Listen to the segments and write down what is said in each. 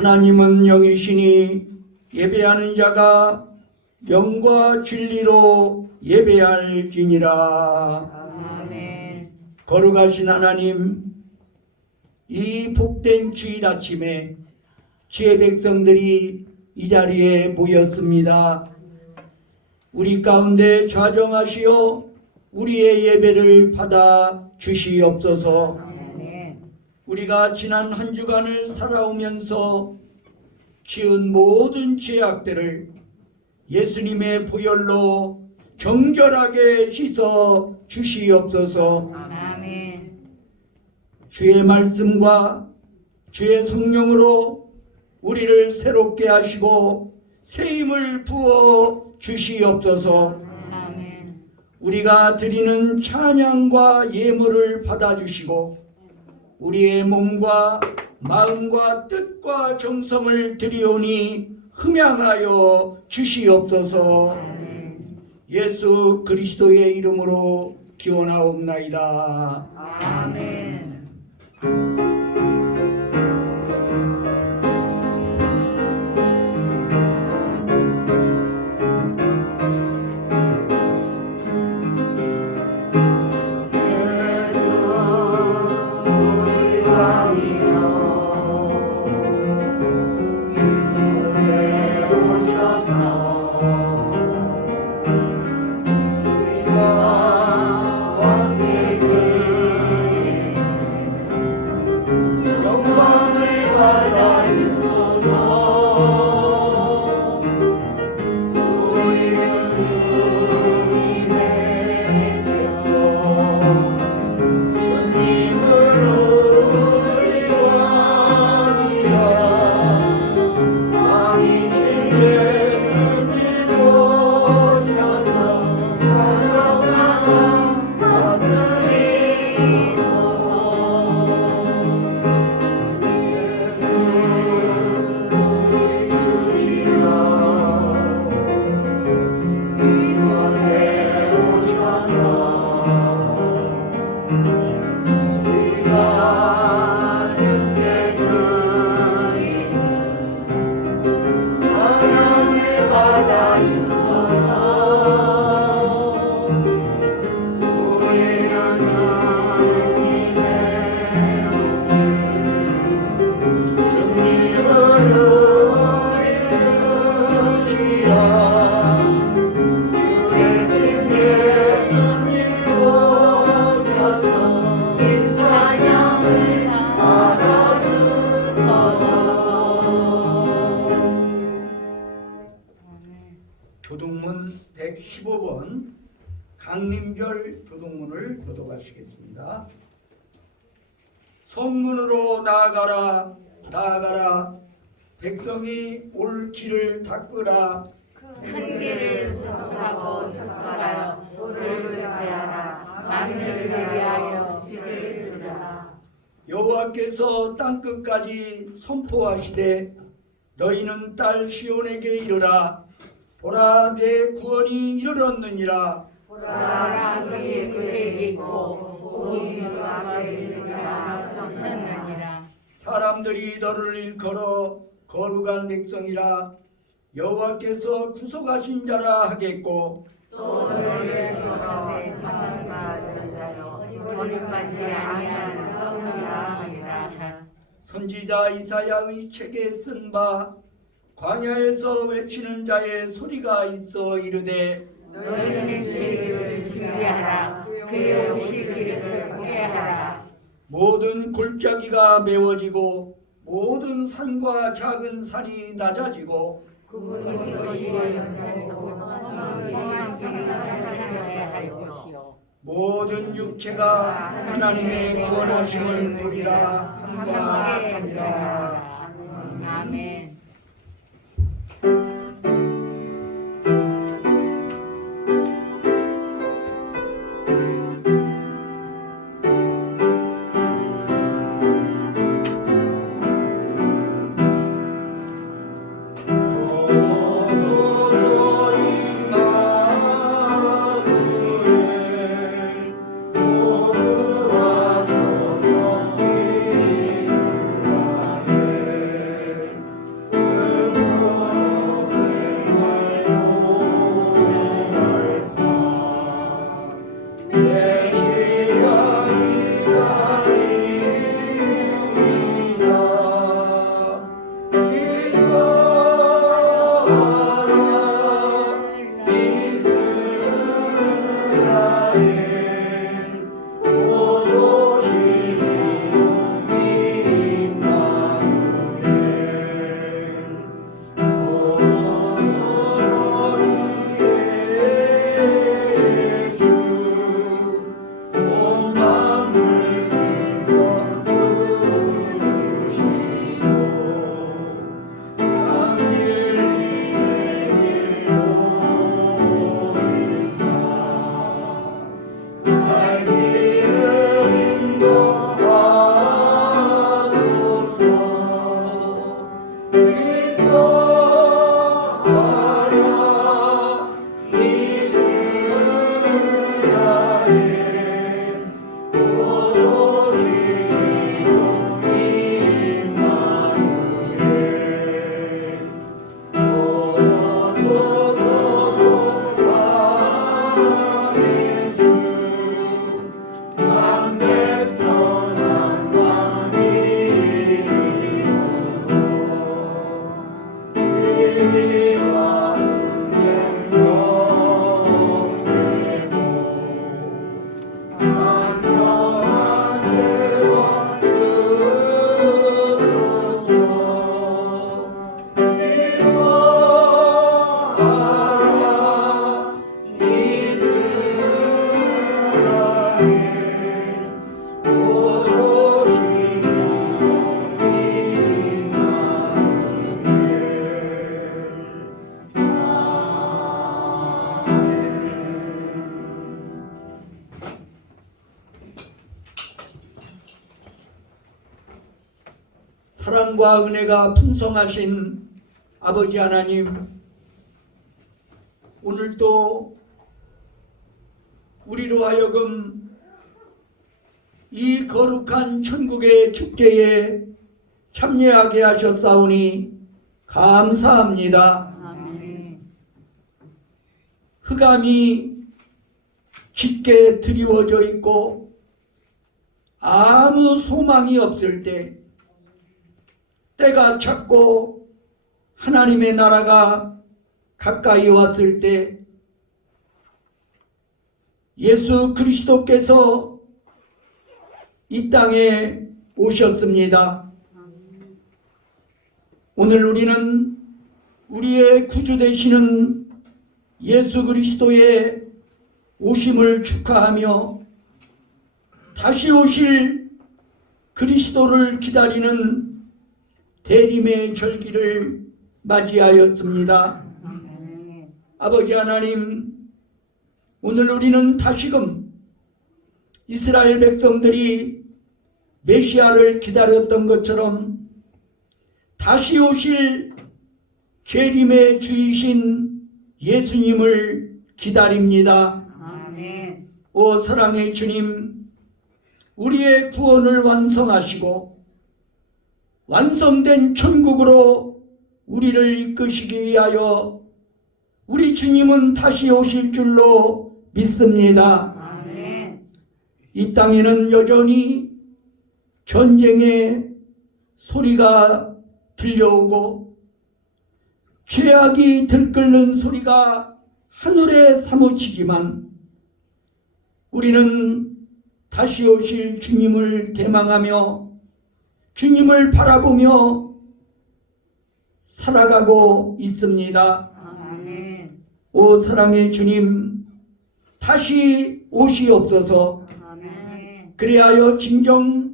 하나님은 영이시니 예배하는 자가 영과 진리로 예배할지니라. 아멘. 거룩하신 하나님, 이 복된 주일 아침에 주의 백성들이 이 자리에 모였습니다. 우리 가운데 좌정하시어 우리의 예배를 받아 주시옵소서. 아멘. 우리가 지난 한 주간을 살아오면서 지은 모든 죄악들을 예수님의 보혈로 정결하게 씻어 주시옵소서. 아멘. 주의 말씀과 주의 성령으로 우리를 새롭게 하시고 새 힘을 부어 주시옵소서. 아멘. 우리가 드리는 찬양과 예물을 받아주시고 우리의 몸과 마음과 뜻과 정성을 드리오니 흠양하여 주시옵소서. 예수 그리스도의 이름으로 기원하옵나이다. 아멘. 교동문 115번 강림절 교동문을 교독하시겠습니다. 성문으로 나아가라, 나아가라. 백성이 올 길을 닦으라. 큰 길을 섭하고 섭하여 돌을 제하라. 만민을 위하여 집을 두라. 여호와께서 땅끝까지 선포하시되 너희는 딸 시온에게 이르라. 보라, 내 구원이 이르렀느니라. 보라, 그의 그에게 있고 공이 그 앞에 있느니라. 하셨느니라. 사람들이 너를 일컬어 거룩한 백성이라. 여호와께서 구속하신 자라 하겠고 또 너를 돌아내 천한과 전자여 버림받지 아니한 성이라 하리라. 선지자 이사야의 책에 쓴 바 광야에서 외치는 자의 소리가 있어 이르되 너희는 주의 길을 준비하라. 그의 오실 길을 보게 하라. 모든 골짜기가 메워지고 모든 산과 작은 산이 낮아지고 그분이 것이 연장이고 험한 길이 하게 할 것이요. 모든 육체가 하나님의 구원하심을 보리라 한바하리라. 아멘. 오 기뻐하라 이스라엘 곧 오시리요 임마누엘 오소서 소망의 주 남백성 시위와 은행 없애고 남녀가 죄와 주소서 기뻐하라 이스라엘 곧 오시리요 사랑과 은혜가 풍성하신 아버지 하나님, 오늘도 우리로 하여금 이 거룩한 천국의 축제에 참여하게 하셨사오니 감사합니다. 아멘. 흑암이 짙게 드리워져 있고 아무 소망이 없을 때, 때가 찼고 하나님의 나라가 가까이 왔을 때 예수 그리스도께서 이 땅에 오셨습니다. 오늘 우리는 우리의 구주 되시는 예수 그리스도의 오심을 축하하며 다시 오실 그리스도를 기다리는 대림의 절기를 맞이하였습니다. 아멘. 아버지 하나님, 오늘 우리는 다시금 이스라엘 백성들이 메시아를 기다렸던 것처럼 다시 오실 재림의 주이신 예수님을 기다립니다. 아멘. 오 사랑의 주님, 우리의 구원을 완성하시고 완성된 천국으로 우리를 이끄시기 위하여 우리 주님은 다시 오실 줄로 믿습니다. 아멘. 이 땅에는 여전히 전쟁의 소리가 들려오고 죄악이 들끓는 소리가 하늘에 사무치지만 우리는 다시 오실 주님을 대망하며 주님을 바라보며 살아가고 있습니다. 아멘. 오 사랑의 주님, 다시 오시옵소서. 아멘. 그리하여 진정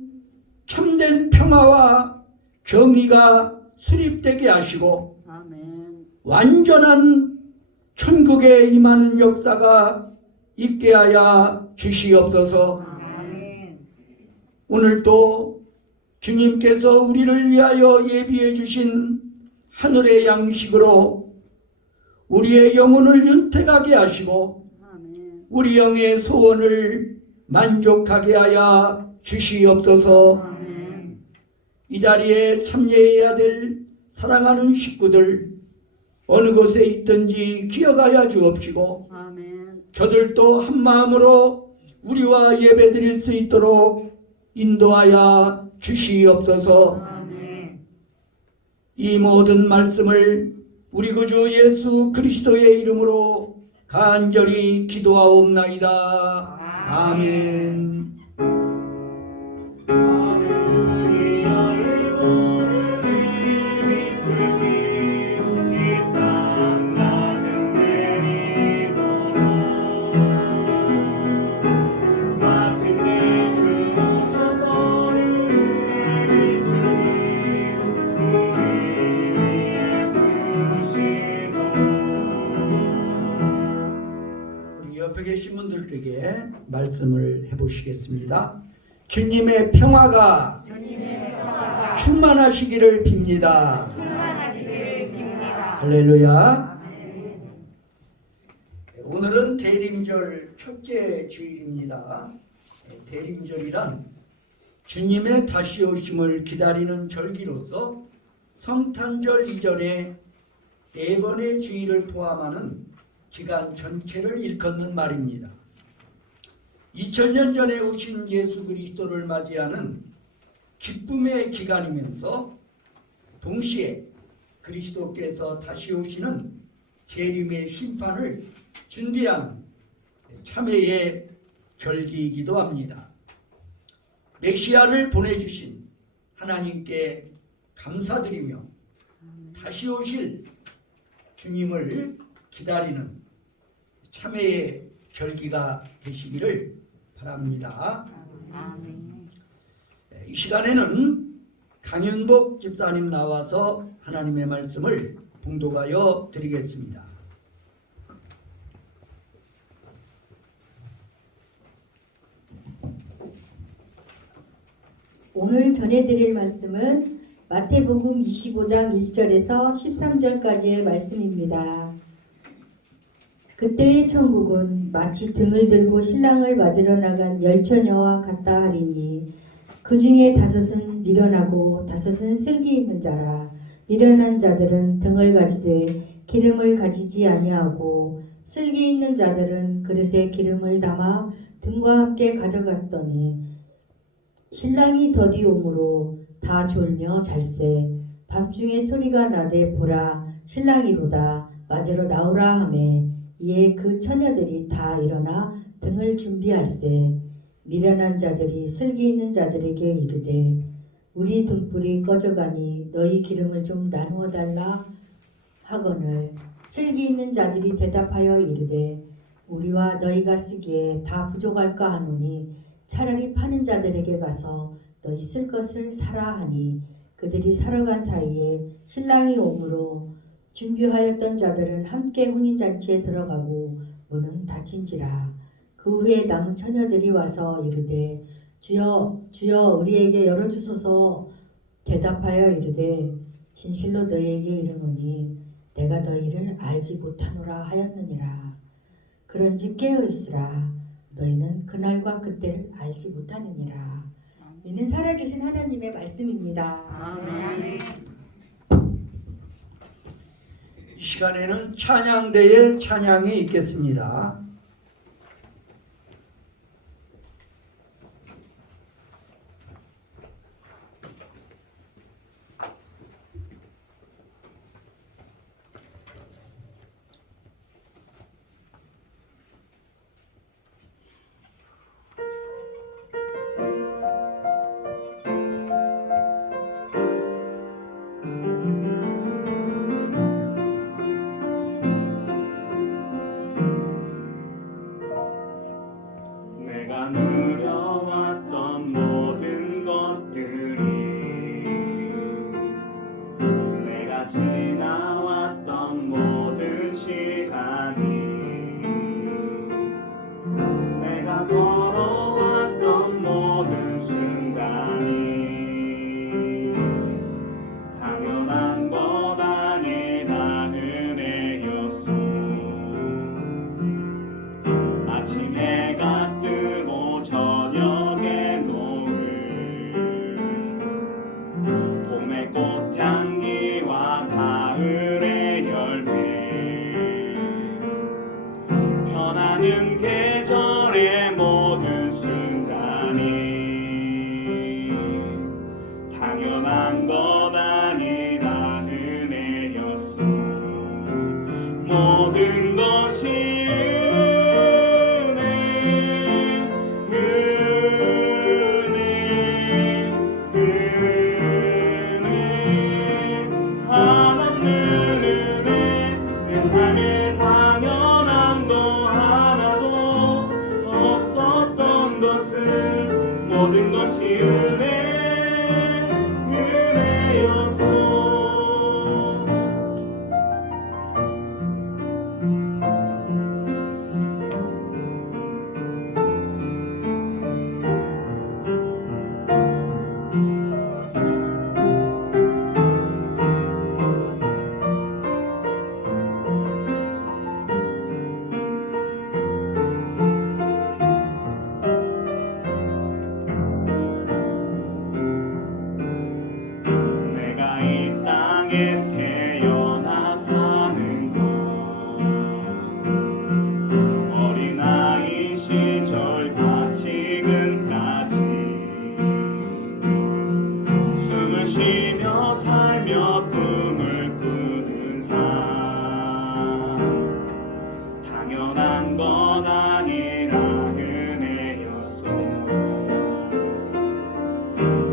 참된 평화와 정의가 수립되게 하시고 아멘. 완전한 천국에 임하는 역사가 있게 하여 주시옵소서. 아멘. 오늘도 주님께서 우리를 위하여 예비해 주신 하늘의 양식으로 우리의 영혼을 윤택하게 하시고 아멘. 우리 영의 소원을 만족하게 하여 주시옵소서. 아멘. 이 자리에 참여해야 될 사랑하는 식구들 어느 곳에 있든지 기억하여 주옵시고 아멘. 저들도 한 마음으로 우리와 예배드릴 수 있도록 인도하여 주시옵소서. 아멘. 이 모든 말씀을 우리 구주 예수 그리스도의 이름으로 간절히 기도하옵나이다. 아멘. 하늘이 열고 빛이 비추시고 이 땅 나는 내리도록 마침내 주 오셔서 우리를 비추니 우리의 부시도록. 우리 옆에 계신 분들에게 말씀을 해보시겠습니다. 주님의 평화가 주님의 평화가 충만하시기를 빕니다. 충만하시기를 할렐루야. 오늘은 대림절 첫째 주일입니다. 대림절이란 주님의 다시 오심을 기다리는 절기로서 성탄절 이전에 4번의 주일을 포함하는 기간 전체를 일컫는 말입니다. 2000년 전에 오신 예수 그리스도를 맞이하는 기쁨의 기간이면서 동시에 그리스도께서 다시 오시는 재림의 심판을 준비하는 참회의 절기이기도 합니다. 메시아를 보내주신 하나님께 감사드리며 다시 오실 주님을 기다리는 참회의 절기가 되시기를 바랍니다. 이 시간에는 강윤복 집사님 나와서 하나님의 말씀을 봉독하여 드리겠습니다. 오늘 전해드릴 말씀은 마태복음 25장 1절에서 13절까지의 말씀입니다. 그때의 천국은 마치 등을 들고 신랑을 맞으러 나간 열처녀와 같다 하리니 그 중에 5은 미련하고 5은 슬기 있는 자라. 미련한 자들은 등을 가지되 기름을 가지지 아니하고 슬기 있는 자들은 그릇에 기름을 담아 등과 함께 가져갔더니 신랑이 더디 오므로 다 졸며 잘세. 밤중에 소리가 나되 보라 신랑이로다 맞으러 나오라 하매 이에 그 처녀들이 다 일어나 등을 준비할세. 미련한 자들이 슬기 있는 자들에게 이르되 우리 등불이 꺼져가니 너희 기름을 좀 나누어 달라 하거늘 슬기 있는 자들이 대답하여 이르되 우리와 너희가 쓰기에 다 부족할까 하노니 차라리 파는 자들에게 가서 너희 쓸 것을 사라 하니 그들이 사러 간 사이에 신랑이 오므로 준비하였던 자들은 함께 혼인잔치에 들어가고 문은 닫힌지라. 그 후에 남은 처녀들이 와서 이르되 주여 주여 우리에게 열어주소서. 대답하여 이르되 진실로 너희에게 이르노니 내가 너희를 알지 못하노라 하였느니라. 그런즉 깨어 있으라. 너희는 그날과 그때를 알지 못하느니라. 이는 살아계신 하나님의 말씀입니다. 아멘. 이 시간에는 찬양대의 찬양이 있겠습니다. 내가 누려왔던 모든 것들이 내가 지나왔던 모든 시간이 내가 걸어왔던 모든 순간이 당연한 것 아니라 은혜였어. 아침 해가 뜨고 저녁에 노을 봄의 꽃향기와 땅에 태어나 사는 것 어린아이 시절 다지금까지 숨을 쉬며 살며 꿈을 꾸는 삶 당연한 건 아니라 은혜였어.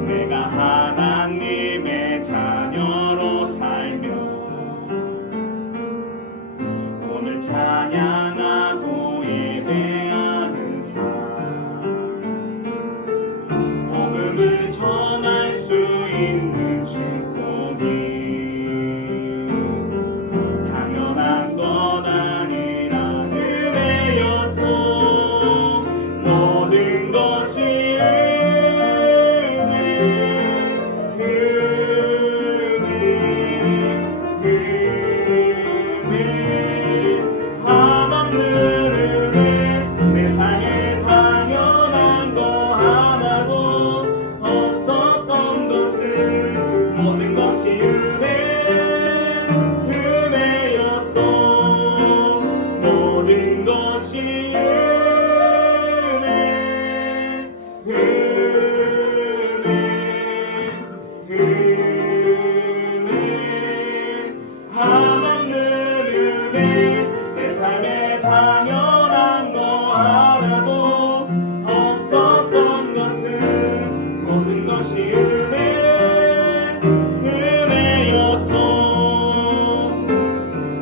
내가 하나님의 자녀로 살며 오늘 찬양하고 예배하는 삶 복음을 전할 수 있는 축복이 당연한 건 아니라 은혜였어. 모든 것이 한없는 은혜 내 삶에 당연한 거 하나도 없었던 것은 모든 것이 은혜였어. 모든 것이 은혜 한없는 은혜 내 삶에 당연한 거 하나도 없었던 것은 모든 것이 은혜였어.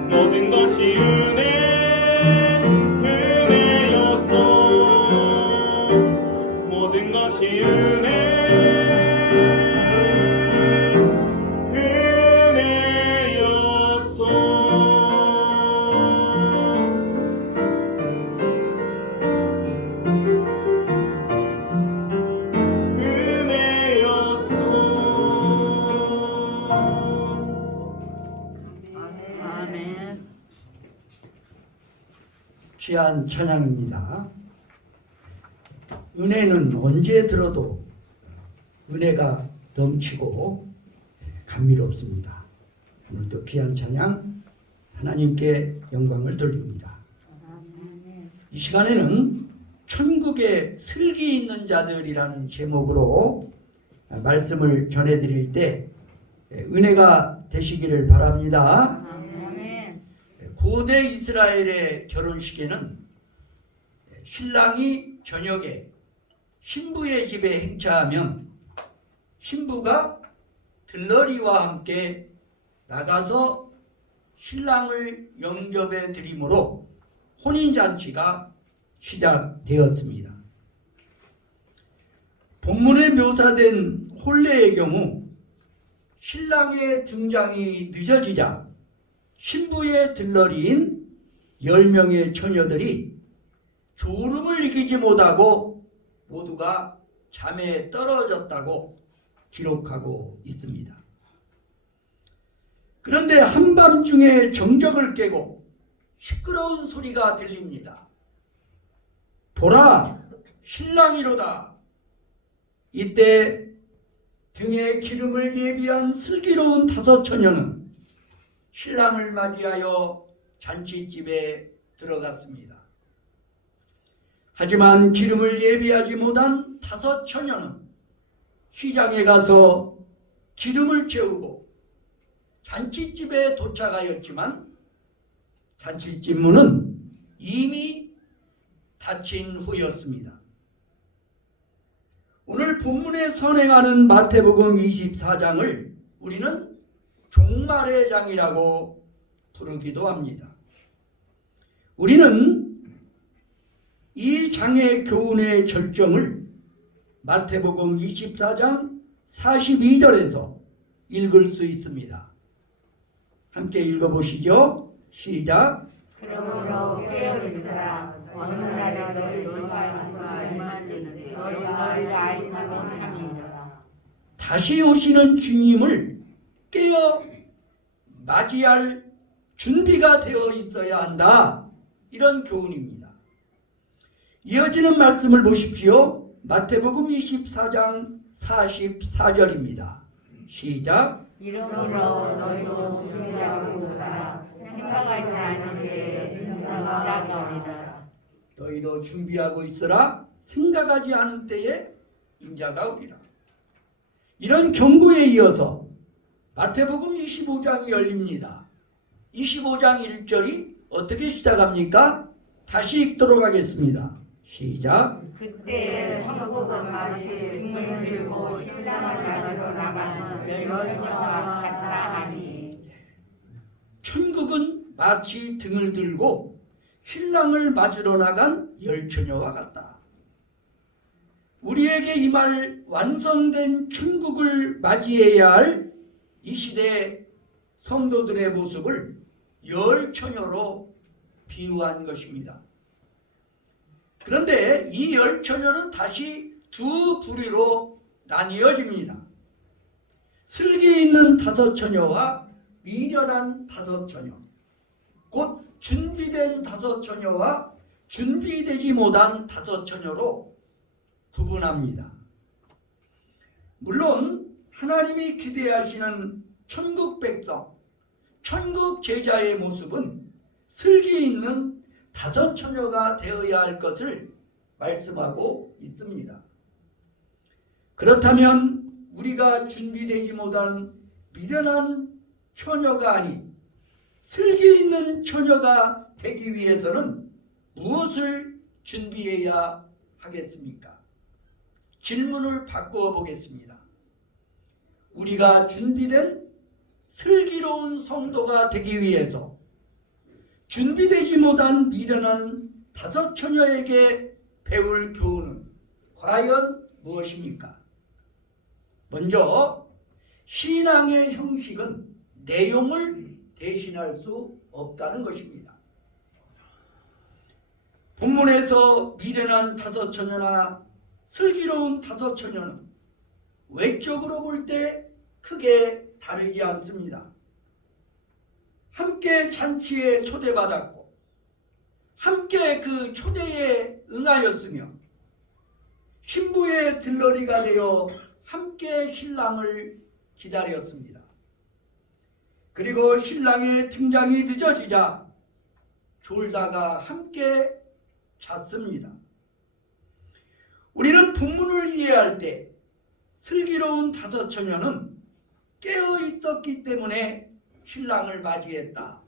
모든 것이 은혜였어. 모든 것이 아멘. 귀한 찬양입니다. 은혜는 언제 들어도 은혜가 넘치고 감미롭습니다. 오늘도 귀한 찬양 하나님께 영광을 돌립니다. 이 시간에는 천국에 슬기 있는 자들이라는 제목으로 말씀을 전해드릴 때 은혜가 되시기를 바랍니다. 아멘. 고대 이스라엘의 결혼식에는 신랑이 저녁에 신부의 집에 행차하면 신부가 들러리와 함께 나가서 신랑을 영접해 드림으로 혼인잔치가 시작되었습니다. 본문에 묘사된 혼례의 경우 신랑의 등장이 늦어지자 신부의 들러리인 10명의 처녀들이 졸음을 이기지 못하고 모두가 잠에 떨어졌다고 기록하고 있습니다. 그런데 한밤중에 정적을 깨고 시끄러운 소리가 들립니다. 보라, 신랑이로다. 이때 등에 기름을 예비한 슬기로운 5 처녀는 신랑을 맞이하여 잔치집에 들어갔습니다. 하지만 기름을 예비하지 못한 5 처녀는 시장에 가서 기름을 채우고 잔치집에 도착하였지만 잔치집 문은 이미 닫힌 후였습니다. 오늘 본문에 선행하는 마태복음 24장을 우리는 종말의 장이라고 부르기도 합니다. 우리는 이 장의 교훈의 절정을 마태복음 24장 42절에서 읽을 수 있습니다. 함께 읽어보시죠. 시작. 그러므로 깨어있으라. 어느 날에 너희 주가 임하시는 너희가 알지 못함이니라. 다시 오시는 주님을 깨어 맞이할 준비가 되어 있어야 한다. 이런 교훈입니다. 이어지는 말씀을 보십시오. 마태복음 24장 44절입니다. 시작. 이러므로 너희도 준비하고 있으라. 생각하지 않은 게 인자가 오리라. 너희도 준비하고 있으라. 생각하지 않은 때에 인자가 오리라. 이런 경고에 이어서 마태복음 25장이 열립니다. 25장 1절이 어떻게 시작합니까? 다시 읽도록 하겠습니다. 시작. 그때 천국은 마치 등을 들고 신랑을 맞으러 나가는 열처녀와 같다 하니. 천국은 마치 등을 들고 신랑을 맞으러 나간 열처녀와 같다. 우리에게 임할 완성된 천국을 맞이해야 할 이 시대 성도들의 모습을 열처녀로 비유한 것입니다. 그런데 이 열처녀는 다시 두 부류로 나뉘어집니다. 슬기 있는 다섯 처녀와 미련한 다섯 처녀, 곧 준비된 다섯 처녀와 준비되지 못한 다섯 처녀로 구분합니다. 물론 하나님이 기대하시는 천국 백성, 천국 제자의 모습은 슬기 있는 다섯 처녀가 되어야 할 것을 말씀하고 있습니다. 그렇다면 우리가 준비되지 못한 미련한 처녀가 아닌 슬기 있는 처녀가 되기 위해서는 무엇을 준비해야 하겠습니까? 질문을 바꾸어 보겠습니다. 우리가 준비된 슬기로운 성도가 되기 위해서 준비되지 못한 미련한 다섯 처녀에게 배울 교훈은 과연 무엇입니까? 먼저 신앙의 형식은 내용을 대신할 수 없다는 것입니다. 본문에서 미련한 다섯 처녀나 슬기로운 다섯 처녀는 외적으로 볼 때 크게 다르지 않습니다. 함께 잔치에 초대받았고 함께 그 초대에 응하였으며 신부의 들러리가 되어 함께 신랑을 기다렸습니다. 그리고 신랑의 등장이 늦어지자 졸다가 함께 잤습니다. 우리는 본문을 이해할 때 슬기로운 다섯 처녀는 깨어 있었기 때문에 신랑을 맞이했다,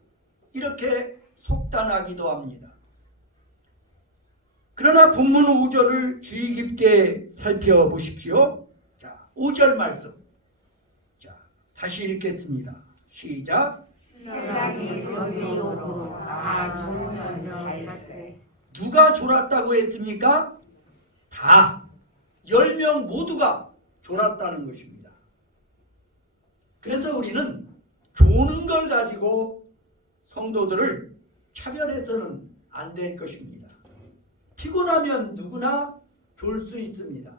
이렇게 속단하기도 합니다. 그러나 본문 5절을 주의 깊게 살펴보십시오. 자, 5절 말씀. 자, 다시 읽겠습니다. 시작. 신랑이 dormi고 졸면 잘세. 누가 졸았다고 했습니까? 다 10명 모두가 졸았다는 것입니다. 그래서 우리는 조는 걸 가지고 성도들을 차별해서는 안 될 것입니다. 피곤하면 누구나 졸 수 있습니다.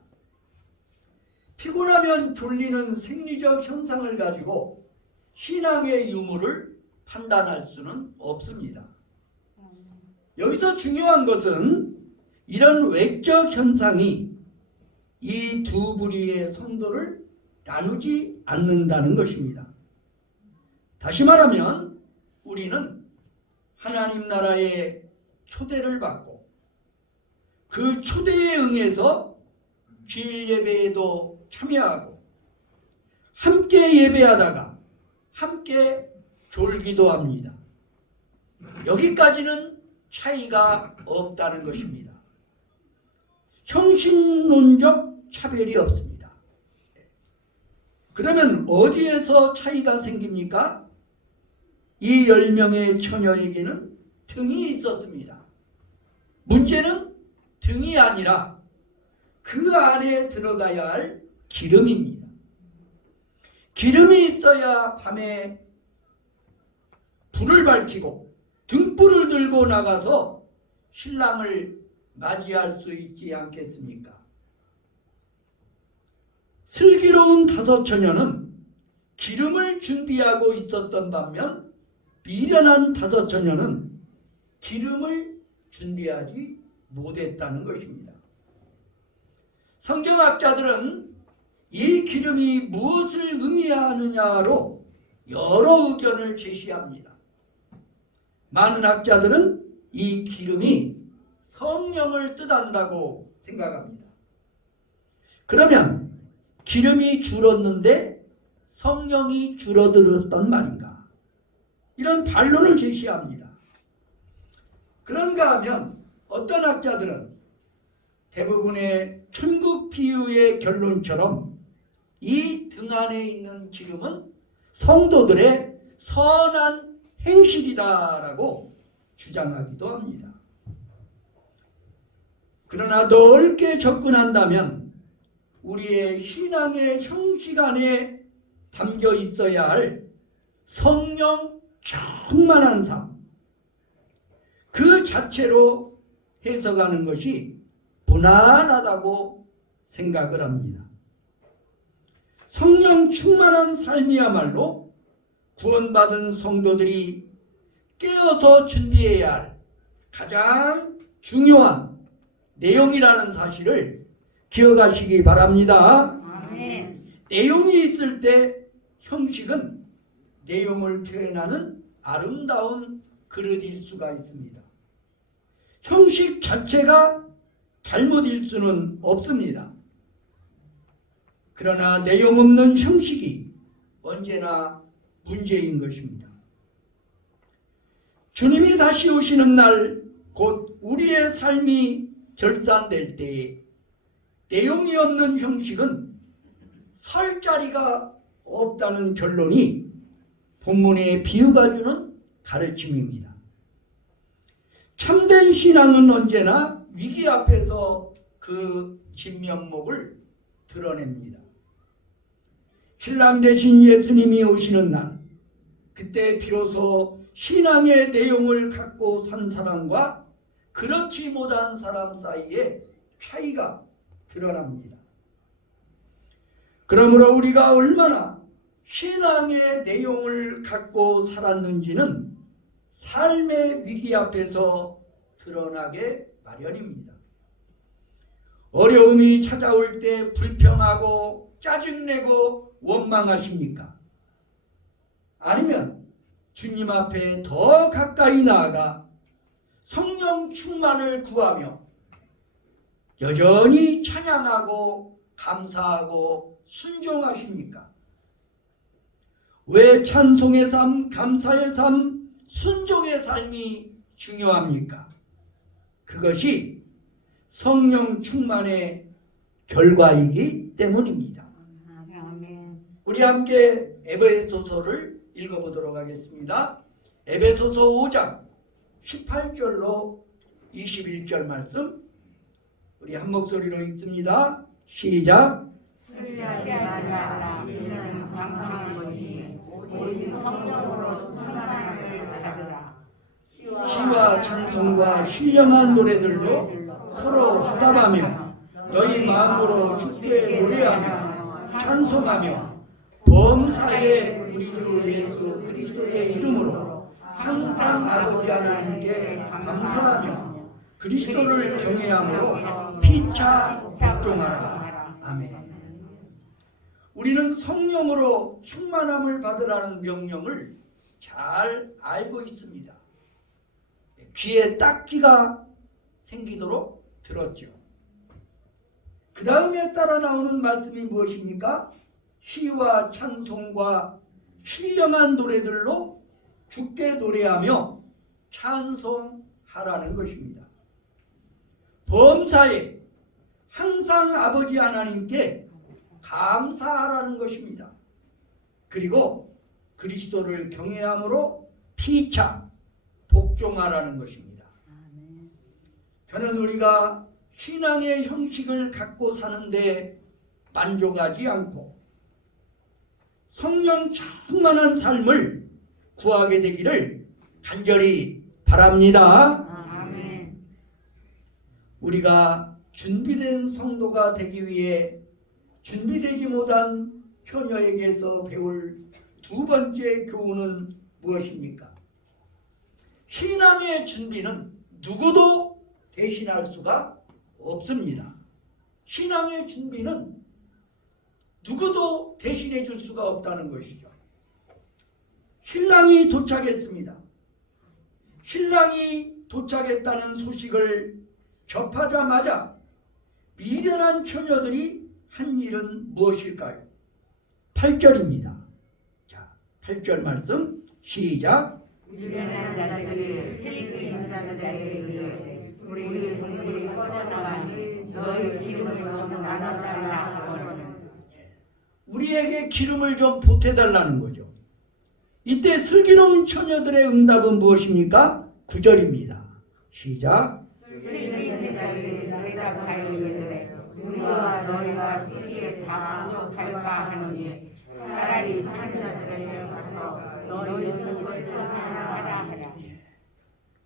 피곤하면 졸리는 생리적 현상을 가지고 신앙의 유무를 판단할 수는 없습니다. 여기서 중요한 것은 이런 외적 현상이 이 두 부류의 성도를 나누지 않는다는 것입니다. 다시 말하면 우리는 하나님 나라의 초대를 받고 그 초대에 응해서 주일 예배에도 참여하고 함께 예배하다가 함께 졸기도 합니다. 여기까지는 차이가 없다는 것입니다. 형식론적 차별이 없습니다. 그러면 어디에서 차이가 생깁니까? 이 10명의 처녀에게는 등이 있었습니다. 문제는 등이 아니라 그 안에 들어가야 할 기름입니다. 기름이 있어야 밤에 불을 밝히고 등불을 들고 나가서 신랑을 맞이할 수 있지 않겠습니까? 슬기로운 다섯 처녀는 기름을 준비하고 있었던 반면 미련한 다섯 처녀는 기름을 준비하지 못했다는 것입니다. 성경학자들은 이 기름이 무엇을 의미하느냐로 여러 의견을 제시합니다. 많은 학자들은 이 기름이 성령을 뜻한다고 생각합니다. 그러면 기름이 줄었는데 성령이 줄어들었던 말인가? 이런 반론을 제시합니다. 그런가 하면 어떤 학자들은 대부분의 천국 비유의 결론처럼 이 등 안에 있는 기름은 성도들의 선한 행실이다라고 주장하기도 합니다. 그러나 넓게 접근한다면 우리의 신앙의 형식 안에 담겨 있어야 할 성령 충만한 삶, 그 자체로 해석하는 것이 무난하다고 생각을 합니다. 성령 충만한 삶이야말로 구원받은 성도들이 깨어서 준비해야 할 가장 중요한 내용이라는 사실을 기억하시기 바랍니다. 아멘. 내용이 있을 때 형식은 내용을 표현하는 아름다운 그릇일 수가 있습니다. 형식 자체가 잘못일 수는 없습니다. 그러나 내용 없는 형식이 언제나 문제인 것입니다. 주님이 다시 오시는 날, 곧 우리의 삶이 결산될 때에 내용이 없는 형식은 설 자리가 없다는 결론이 본문의 비유가 주는 가르침입니다. 참된 신앙은 언제나 위기 앞에서 그 진면목을 드러냅니다. 신랑 되신 예수님이 오시는 날, 그때 비로소 신앙의 내용을 갖고 산 사람과 그렇지 못한 사람 사이에 차이가 드러납니다. 그러므로 우리가 얼마나 신앙의 내용을 갖고 살았는지는 삶의 위기 앞에서 드러나게 마련입니다. 어려움이 찾아올 때 불평하고 짜증내고 원망하십니까? 아니면 주님 앞에 더 가까이 나아가 성령 충만을 구하며 여전히 찬양하고 감사하고 순종하십니까? 왜 찬송의 삶, 감사의 삶, 순종의 삶이 중요합니까? 그것이 성령 충만의 결과이기 때문입니다. 아멘. 우리 함께 에베소서를 읽어보도록 하겠습니다. 에베소서 5장 18절로 21절 말씀 우리 한 목소리로 읽습니다. 시작. 술취하지 말라. 이는 방탕한 것이 오직 성령으로 충만함을 받으라. 시와 찬송과 신령한 노래들로 서로 화답하며 너희 마음으로 주께 노래하며 찬송하며 범사에 우리 주 예수 그리스도의 이름으로 항상 아버지 하나님께 감사하며 그리스도를 경외함으로 피차 복종하라. 아멘. 우리는 성령으로 충만함을 받으라는 명령을 잘 알고 있습니다. 귀에 딱지가 생기도록 들었죠. 그 다음에 따라 나오는 말씀이 무엇입니까? 시와 찬송과 신령한 노래들로 주께 노래하며 찬송하라는 것입니다. 범사에 항상 아버지 하나님께 감사하라는 것입니다. 그리고 그리스도를 경외함으로 피차 복종하라는 것입니다. 저는 우리가 신앙의 형식을 갖고 사는데 만족하지 않고 성령 충만한 삶을 구하게 되기를 간절히 바랍니다. 아멘. 우리가 준비된 성도가 되기 위해 준비되지 못한 효녀에게서 배울 두 번째 교훈은 무엇입니까? 신앙의 준비는 누구도 대신할 수가 없습니다. 신앙의 준비는 누구도 대신해 줄 수가 없다는 것이죠. 신랑이 도착했습니다. 신랑이 도착했다는 소식을 접하자마자 미련한 처녀들이 한 일은 무엇일까요? 8절입니다. 자, 8절 말씀 시작. 미련한 자들이 슬기 있는 자들에게 우리 동물이 꺼져나가니 너희 기름을 좀 나눠달라 하거든. 우리에게 기름을 좀 보태달라는 거죠. 이때 슬기로운 처녀들의 응답은 무엇입니까? 9절입니다. 시작. 슬기 있는 자들이 대답하여 이르되 우리와 너희가 슬기에 다 부족할까 하노니 차라리 다른 자들에게 가서 너희 슬기를 살아라 하라.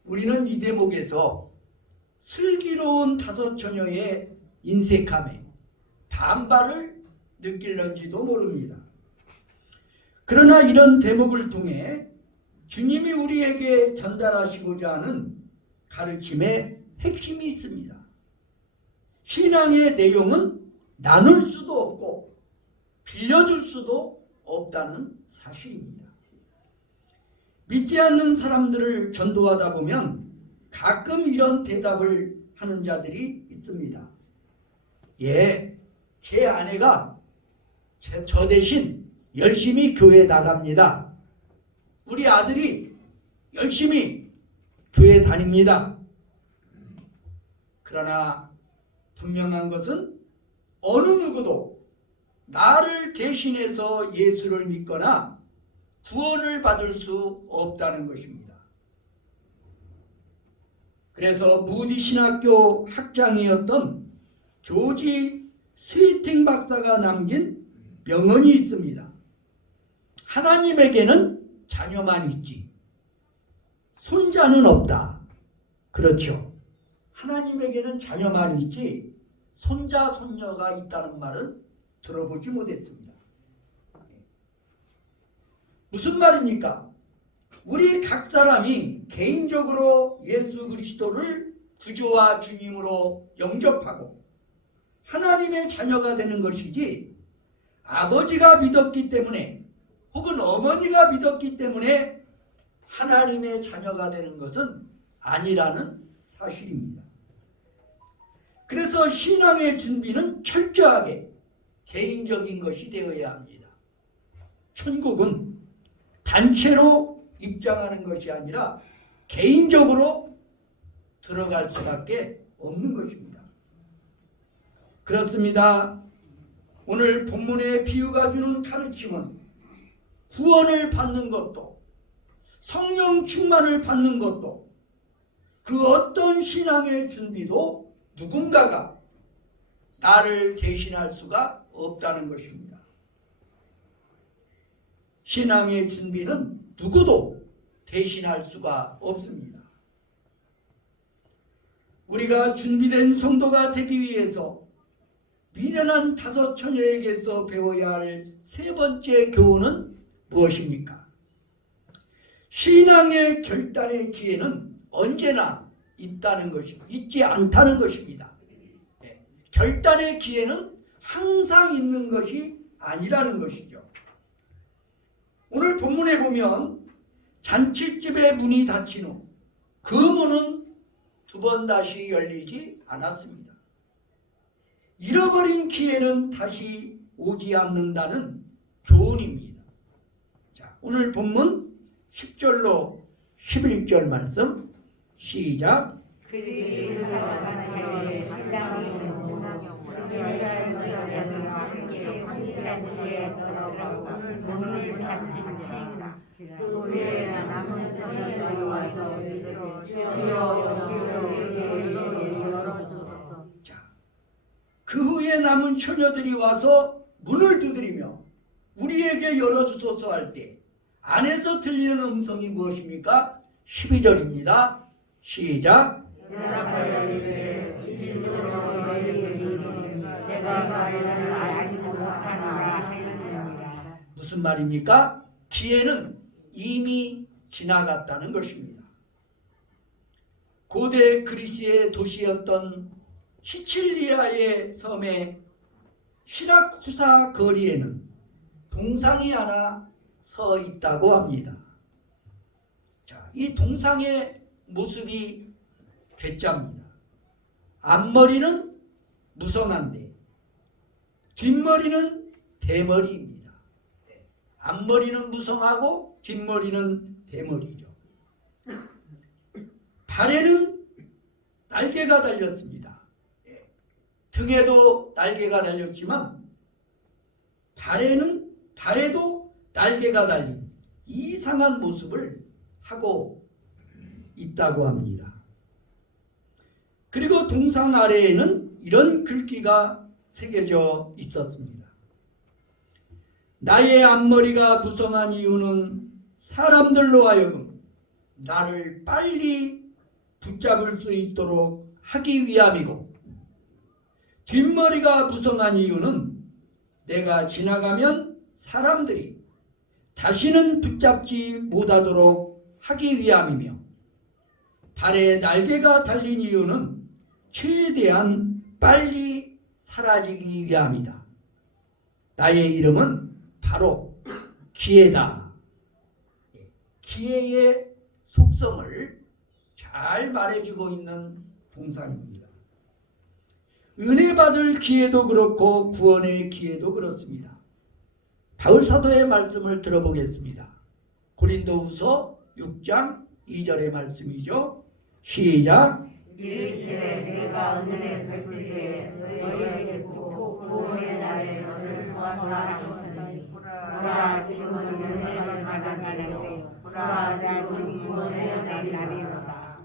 우리는 이 대목에서 슬기로운 다섯 처녀의 인색함에 반발을 느낄런지도 모릅니다. 그러나 이런 대목을 통해 주님이 우리에게 전달하시고자 하는 가르침의 핵심이 있습니다. 신앙의 내용은 나눌 수도 없고 빌려줄 수도 없다는 사실입니다. 믿지 않는 사람들을 전도하다 보면 가끔 이런 대답을 하는 자들이 있습니다. 예, 제 아내가 저 대신 열심히 교회 나갑니다. 우리 아들이 열심히 교회 다닙니다. 그러나 분명한 것은 어느 누구도 나를 대신해서 예수를 믿거나 구원을 받을 수 없다는 것입니다. 그래서 무디 신학교 학장이었던 조지 스위팅 박사가 남긴 명언이 있습니다. 하나님에게는 자녀만 있지 손자는 없다. 그렇죠. 하나님에게는 자녀만 있지 손자 손녀가 있다는 말은 들어보지 못했습니다. 무슨 말입니까? 우리 각 사람이 개인적으로 예수 그리스도를 구주와 주님으로 영접하고 하나님의 자녀가 되는 것이지 아버지가 믿었기 때문에 혹은 어머니가 믿었기 때문에 하나님의 자녀가 되는 것은 아니라는 사실입니다. 그래서 신앙의 준비는 철저하게 개인적인 것이 되어야 합니다. 천국은 단체로 입장하는 것이 아니라 개인적으로 들어갈 수밖에 없는 것입니다. 그렇습니다. 오늘 본문의 비유가 주는 가르침은 구원을 받는 것도 성령 충만을 받는 것도 그 어떤 신앙의 준비도 누군가가 나를 대신할 수가 없다는 것입니다. 신앙의 준비는 누구도 대신할 수가 없습니다. 우리가 준비된 성도가 되기 위해서 미련한 다섯 처녀에게서 배워야 할 세 번째 교훈은 무엇입니까? 신앙의 결단의 기회는 언제나 있다는 것이 있지 않다는 것입니다. 결단의 기회는 항상 있는 것이 아니라는 것이죠. 오늘 본문에 보면 잔치집의 문이 닫힌 후 그 문은 두 번 다시 열리지 않았습니다. 잃어버린 기회는 다시 오지 않는다는 교훈입니다. 자, 오늘 본문 10절로 11절 말씀 시작. 그들이 일어나간 해에 신랑이 여자들과 함께 혼잔치에 들어가고 문을 닫힌 치 그 후에 남은 처녀들이 와서 주여 열어주소서. 그 후에 남은 처녀들이 와서 문을 두드리며 우리에게 열어주소서 할 때 안에서 들리는 음성이 무엇입니까? 12절입니다. 시작. 대답하여 이르되 진실로 너희에게 이르노니 내가 너희를 알지 못하노라 하느니라. 무슨 말입니까? 기회는 이미 지나갔다는 것입니다. 고대 그리스의 도시였던 시칠리아의 섬에 시라쿠사 거리에는 동상이 하나 서 있다고 합니다. 자, 이 동상의 모습이 괴짜입니다. 앞머리는 무성한데 뒷머리는 대머리입니다. 앞머리는 무성하고 뒷머리는 대머리죠. 발에는 날개가 달렸습니다. 등에도 날개가 달렸지만 발에도 날개가 달린 이상한 모습을 하고 있다고 합니다. 그리고 동상 아래에는 이런 글귀가 새겨져 있었습니다. 나의 앞머리가 무성한 이유는 사람들로 하여금 나를 빨리 붙잡을 수 있도록 하기 위함이고, 뒷머리가 무성한 이유는 내가 지나가면 사람들이 다시는 붙잡지 못하도록 하기 위함이며, 발에 날개가 달린 이유는 최대한 빨리 사라지기 위함이다. 나의 이름은 바로 기회다. 기회의 속성을 잘 말해주고 있는 동상입니다. 은혜 받을 기회도 그렇고 구원의 기회도 그렇습니다. 바울 사도의 말씀을 들어보겠습니다. 고린도후서 6장 2절의 말씀이죠. 시작. 이르시되 내가 은혜 베풀 때에 너희에게 구원의 날에 너를 도와주라 하셨으니 보라 지금은 은혜를 받은 날이요 보라 지금 구원의 날이로다.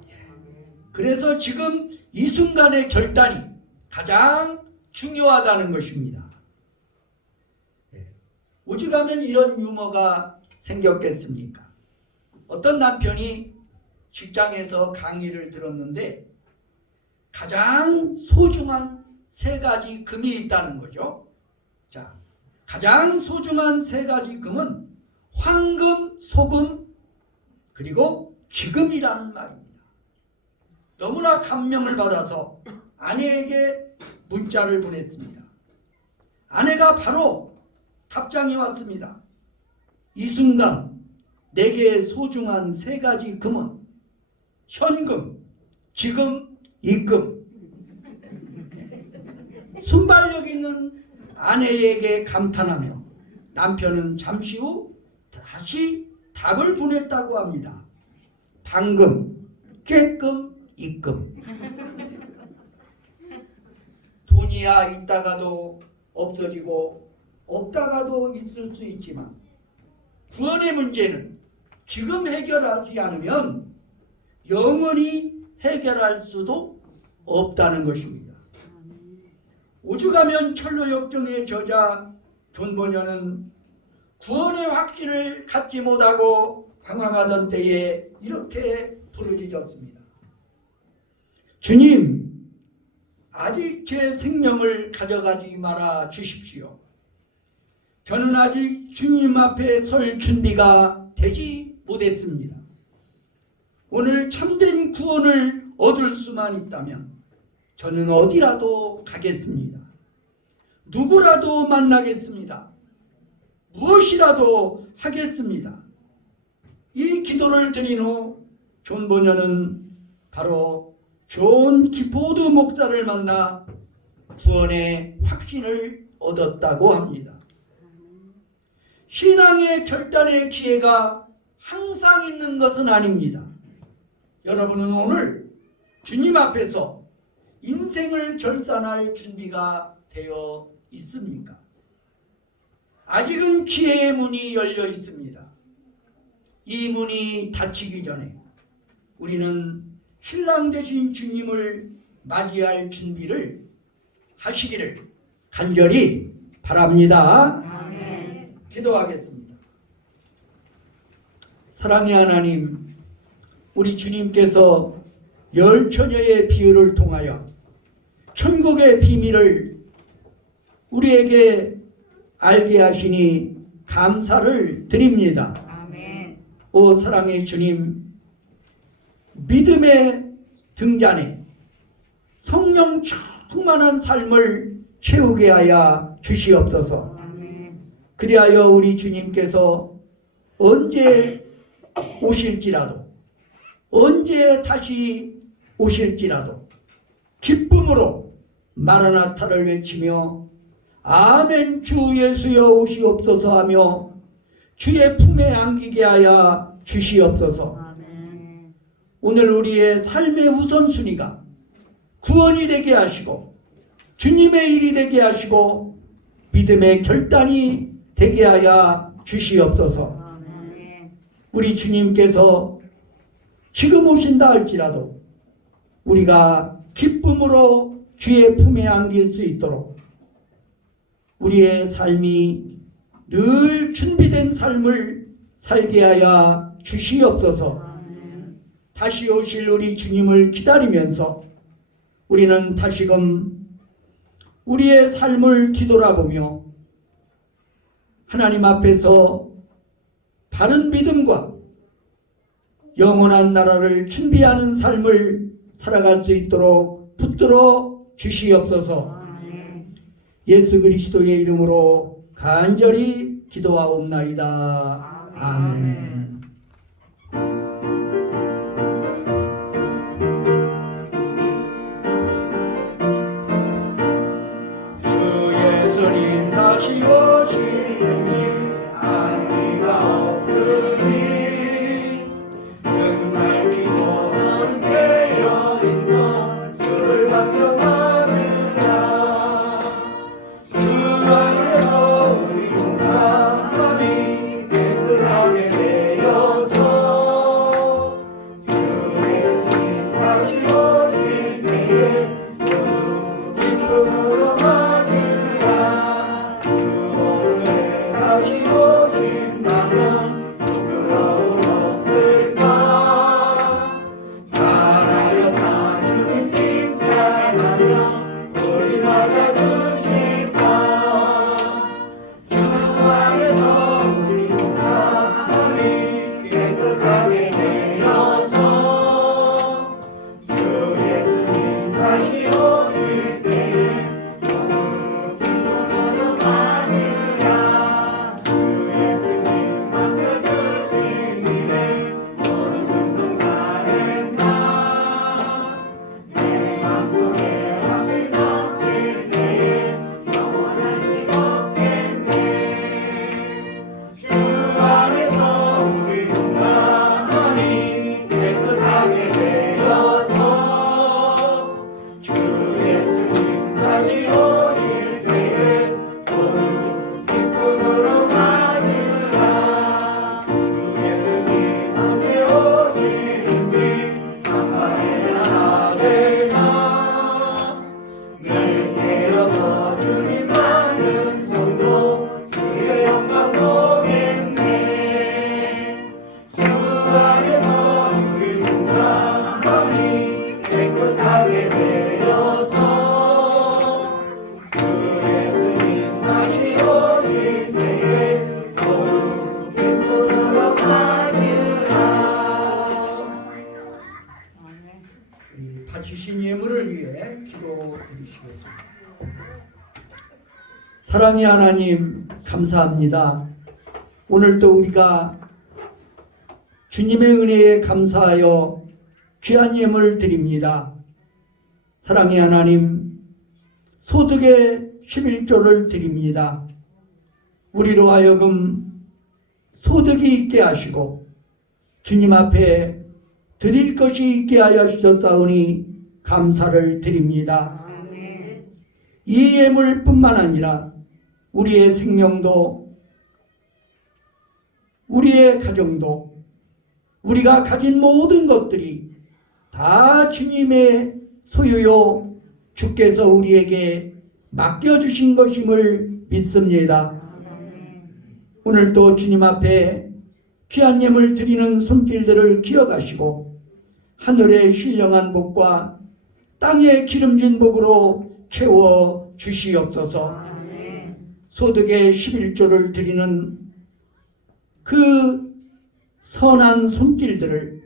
그래서 지금 이 순간의 결단이 가장 중요하다는 것입니다. 오죽하면 이런 유머가 생겼겠습니까? 어떤 남편이 직장에서 강의를 들었는데 가장 소중한 3가지 금이 있다는 거죠. 자, 가장 소중한 3가지 금은 황금, 소금, 그리고 기금이라는 말입니다. 너무나 감명을 받아서 아내에게 문자를 보냈습니다. 아내가 바로 답장이 왔습니다. 이 순간 내게 소중한 3가지 금은 현금, 기금, 입금. 순발력 있는 아내에게 감탄하며 남편은 잠시 후 다시 답을 보냈다고 합니다. 방금, 쬐끔, 입금. 돈이야 있다가도 없어지고 없다가도 있을 수 있지만 구원의 문제는 지금 해결하지 않으면 영원히 해결할 수도 없다는 것입니다. 오죽하면 철로역정의 저자 존 버녀는 구원의 확신을 갖지 못하고 방황하던 때에 이렇게 부르짖었습니다. 주님, 아직 제 생명을 가져가지 말아 주십시오. 저는 아직 주님 앞에 설 준비가 되지 못했습니다. 오늘 참된 구원을 얻을 수만 있다면 저는 어디라도 가겠습니다. 누구라도 만나겠습니다. 무엇이라도 하겠습니다. 이 기도를 드린 후 존 버녀는 바로 존 기포드 목사를 만나 구원의 확신을 얻었다고 합니다. 신앙의 결단의 기회가 항상 있는 것은 아닙니다. 여러분은 오늘 주님 앞에서 인생을 결산할 준비가 되어 있습니까? 아직은 기회의 문이 열려 있습니다. 이 문이 닫히기 전에 우리는 신랑 되신 주님을 맞이할 준비를 하시기를 간절히 바랍니다. 아멘. 기도하겠습니다. 사랑의 하나님, 우리 주님께서 10처녀의 비유를 통하여 천국의 비밀을 우리에게 알게 하시니 감사를 드립니다. 아멘. 오 사랑의 주님, 믿음의 등잔에 성령 충만한 삶을 채우게 하여 주시옵소서. 아멘. 그리하여 우리 주님께서 언제 오실지라도, 언제 다시 오실지라도 기쁨으로 마라나타를 외치며 아멘 주 예수여 오시옵소서 하며 주의 품에 안기게 하여 주시옵소서. 아멘. 오늘 우리의 삶의 우선순위가 구원이 되게 하시고 주님의 일이 되게 하시고 믿음의 결단이 되게 하여 주시옵소서. 아멘. 우리 주님께서 지금 오신다 할지라도 우리가 기쁨으로 주의 품에 안길 수 있도록 우리의 삶이 늘 준비된 삶을 살게 하여 주시옵소서. 아멘. 다시 오실 우리 주님을 기다리면서 우리는 다시금 우리의 삶을 뒤돌아보며 하나님 앞에서 바른 믿음과 영원한 나라를 준비하는 삶을 살아갈 수 있도록 붙들어 주시옵소서. 아멘. 예수 그리스도의 이름으로 간절히 기도하옵나이다. 아멘. 주 예수님 다시 오시는지 알 리가 없으니 정말 기도는 깨어 있어 주를 반겨하느라 주 안에서 우리 용감함이 깨끗하게 되어서 주 예수님 다시 오실 때에 모두 기쁨으로 맞으라 주 오늘 다시 오신다면 부끄러움 없을까 잘하였다 주님 칭찬하며 우리 맞아주실까 주 안에서 우리 마음이 깨끗하게 되어서 주 예수님 다시 오실 때에 모두 기쁨으로 맞으라 주 예수님 맡겨주신 일에 모든 충성 다했나 내 맘속에 하실 넘칠 때에 영원한 식 없겠네 주 안에서 우리 마음이 깨끗하게 되어서 주 예수님 다시 오실 때에 모두 기쁨으로 맞으라 주 예수님 언제 오시는지 간밤에나 낮에나 늘 깨어서 주님 받는 성도 주의 영광 보겠네 주 안에서 우리 마음이 깨끗하게 되어서 주 예수님 다시 오실 때에 모두 기쁨으로 맞으라. 아멘. 이 바치신 예물을 위해 기도드리시겠습니다. 사랑의 하나님 감사합니다. 오늘도 우리가 주님의 은혜에 감사하여 귀한 예물 드립니다. 사랑의 하나님 소득의 11조를 드립니다. 우리로 하여금 소득이 있게 하시고 주님 앞에 드릴 것이 있게 하여 주셨사오니 감사를 드립니다. 아멘. 이 예물뿐만 아니라 우리의 생명도 우리의 가정도 우리가 가진 모든 것들이 다 주님의 소유요 주께서 우리에게 맡겨주신 것임을 믿습니다. 아멘. 오늘도 주님 앞에 귀한 예물 드리는 손길들을 기억하시고 하늘의 신령한 복과 땅의 기름진 복으로 채워 주시옵소서. 아멘. 소득의 11조를 드리는 그 선한 손길들을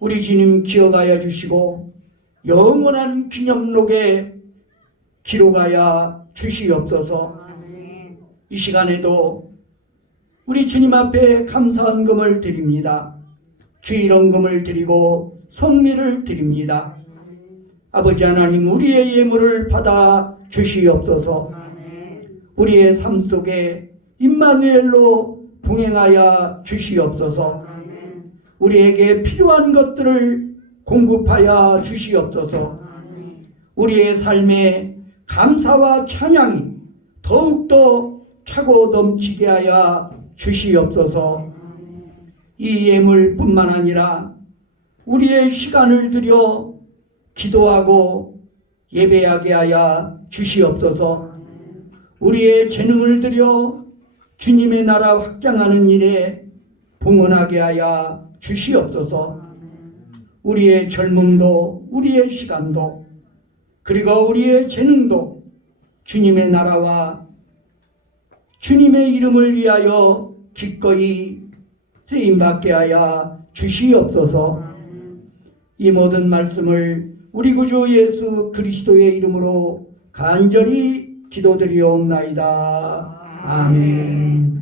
우리 주님 기억하여 주시고 영원한 기념록에 기록하여 주시옵소서. 아멘. 이 시간에도 우리 주님 앞에 감사헌금을 드립니다. 주일헌금을 드리고 성미를 드립니다. 아버지 하나님, 우리의 예물을 받아 주시옵소서. 우리의 삶 속에 임마누엘로 동행하여 주시옵소서. 우리에게 필요한 것들을 공급하여 주시옵소서. 우리의 삶에 감사와 찬양이 더욱더 차고 넘치게 하여 주시옵소서. 이 예물뿐만 아니라 우리의 시간을 들여 기도하고 예배하게 하여 주시옵소서. 우리의 재능을 들여 주님의 나라 확장하는 일에 봉헌하게 하여 주시옵소서. 우리의 젊음도 우리의 시간도 그리고 우리의 재능도 주님의 나라와 주님의 이름을 위하여 기꺼이 쓰임받게 하여 주시옵소서. 이 모든 말씀을 우리 구주 예수 그리스도의 이름으로 간절히 기도드리옵나이다. 아멘.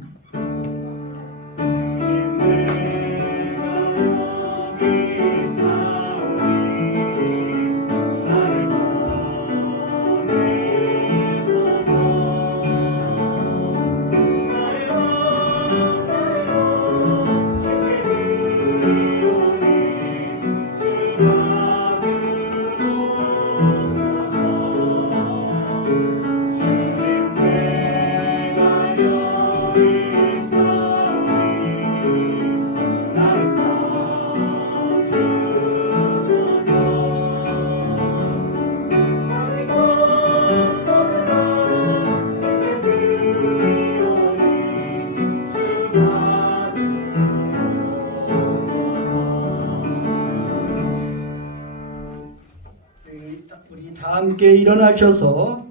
우리 다 함께 일어나셔서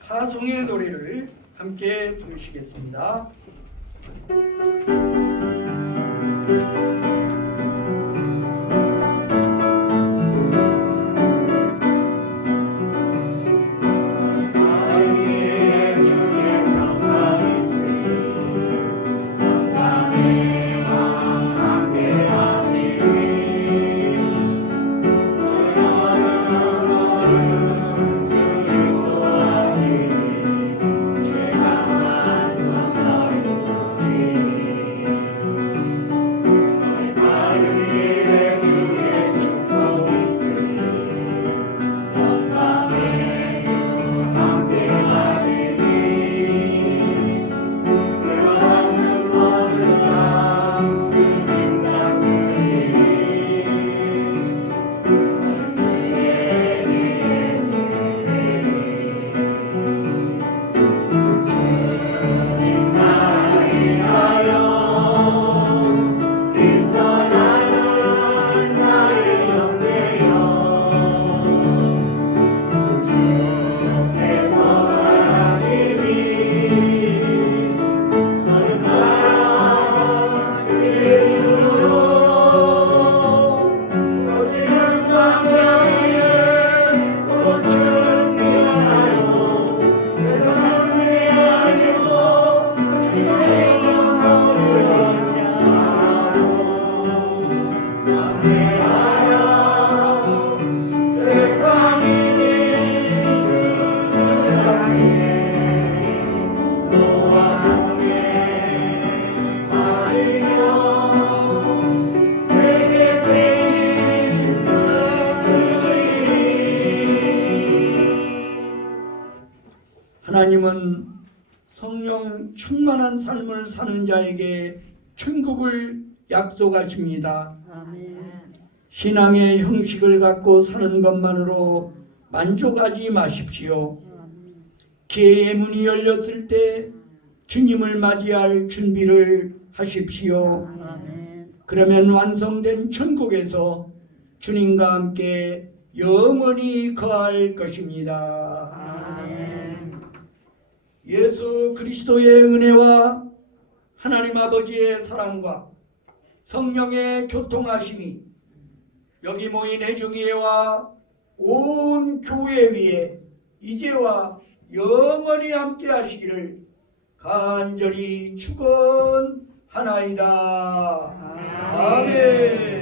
파송의 노래를 함께 부르시겠습니다. 하나님은 성령 충만한 삶을 사는 자에게 천국을 약속하십니다. 신앙의 형식을 갖고 사는 것만으로 만족하지 마십시오. 기회의 문이 열렸을 때 주님을 맞이할 준비를 하십시오. 그러면 완성된 천국에서 주님과 함께 영원히 거할 것입니다. 예수 그리스도의 은혜와 하나님 아버지의 사랑과 성령의 교통하심이 여기 모인 회중회와 온 교회 위에 이제와 영원히 함께 하시기를 간절히 축원하나이다. 아멘.